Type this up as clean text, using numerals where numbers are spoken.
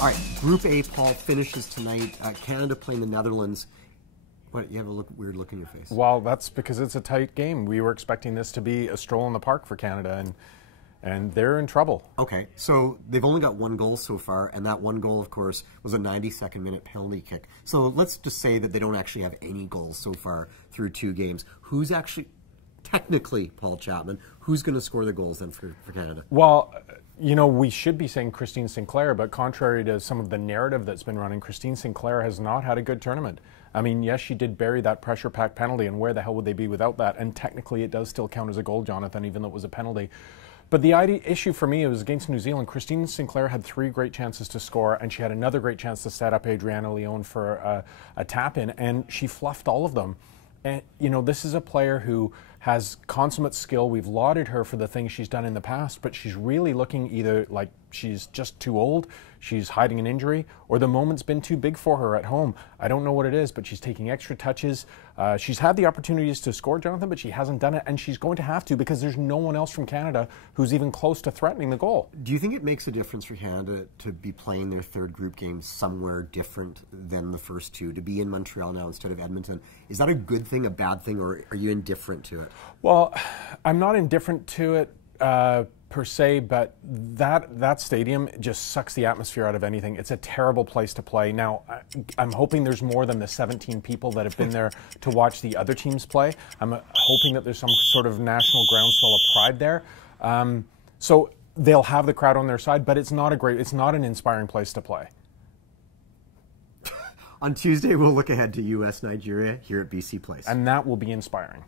All right, Group A, Paul, finishes tonight. Canada playing the Netherlands. What, you have a weird look in your face. Well, that's because it's a tight game. We were expecting this to be a stroll in the park for Canada, and they're in trouble. Okay, so they've only got one goal so far, and that one goal, of course, was a 92nd minute penalty kick. So let's just say that they don't actually have any goals so far through 2 games. Who's actually, technically, Paul Chapman, who's going to score the goals then for Canada? Well, you know, we should be saying Christine Sinclair, but contrary to some of the narrative that's been running, Christine Sinclair has not had a good tournament. I mean, yes, she did bury that pressure-packed penalty, and where the hell would they be without that? And technically, it does still count as a goal, Jonathan, even though it was a penalty. But the issue for me, it was against New Zealand. Christine Sinclair had 3 great chances to score, and she had another great chance to set up Adriana Leon for a tap-in, and she fluffed all of them. And, you know, this is a player who has consummate skill. We've lauded her for the things she's done in the past, but she's really looking either like she's just too old, she's hiding an injury, or the moment's been too big for her at home. I don't know what it is, but she's taking extra touches. She's had the opportunities to score, Jonathan, but she hasn't done it, and she's going to have to because there's no one else from Canada who's even close to threatening the goal. Do you think it makes a difference for Canada to be playing their 3rd group game somewhere different than the first 2, to be in Montreal now instead of Edmonton? Is that a good thing, a bad thing, or are you indifferent to it? Well, I'm not indifferent to it per se, but that stadium just sucks the atmosphere out of anything. It's a terrible place to play. Now, I'm hoping there's more than the 17 people that have been there to watch the other teams play. I'm hoping that there's some sort of national groundswell of pride there. So they'll have the crowd on their side, but it's not an inspiring place to play. On Tuesday, we'll look ahead to U.S. Nigeria here at BC Place. And that will be inspiring.